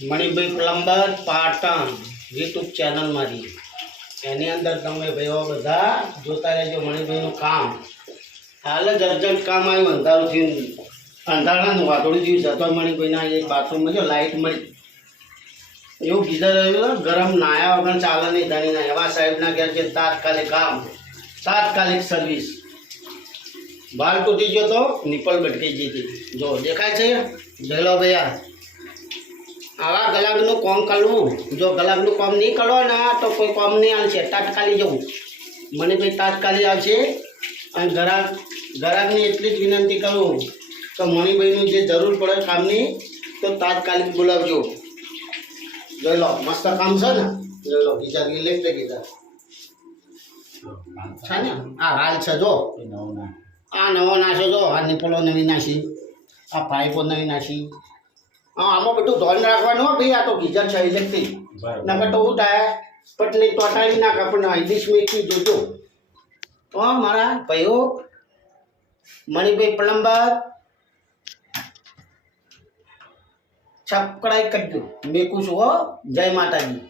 Manibhai plumber Patan YouTube channel મારી એની અંદર તમે ભાઈઓ બધા જોતા રહેજો મણિભાઈનું કામ હાલ જ અર્જન્ટ કામ આવ્યું અંધારું થયું અંધારાનું વાદળું થયું છે તો મણિભાઈના એક બાથરૂમમાં જો લાઇટ મળી એવું ગીઝર આવ્યું ગરમ નાયા વગર ચાલે નહીં ધણીના એવા સાહેબના ઘેર છે તાત્કાલિક કામ તાત્કાલિક સર્વિસ બાલ તૂટી ગયો તો નિપલ ભટકી ગઈ હતી જો દેખાય છે જોઈ ભૈયા આવા ગલાગનું કામ કરવું જો ગલાગનું કામ નહીં કરો ને તો કોઈ કામ નહીં આવશે તાત્કાલિક જવું મને ભાઈ તાત્કાલિક આવશે અને ગ્રાહકની એટલી જ વિનંતી કરું કે મણિભાઈનું જે જરૂર પડે કામની તો તાત્કાલિક બોલાવજો જોઈ લો મસ્ત કામ છે ને જોઈ લો ગીઝર ઇલેક્ટ્રિક ગીઝર છે ને આ હાલ છે જો આ નવો નાશો જો આ નિપલો નવી નાશી આ પાઇપો નવી નાશી હા આમાં બધું ધ્યાન રાખવાનું હો ભાઈ આ તો ગીઝર છે ઇલેક્ટ્રિક નકર તો શું થાય પટલી તોટાડી નાખે પણ ઇંગ્લિશ મેકી જોજો તો મારા ભાઈઓ મણિભાઈ પ્લમ્બર સબસ્ક્રાઈબ કરજો મેકું છું હો જય માતાજી।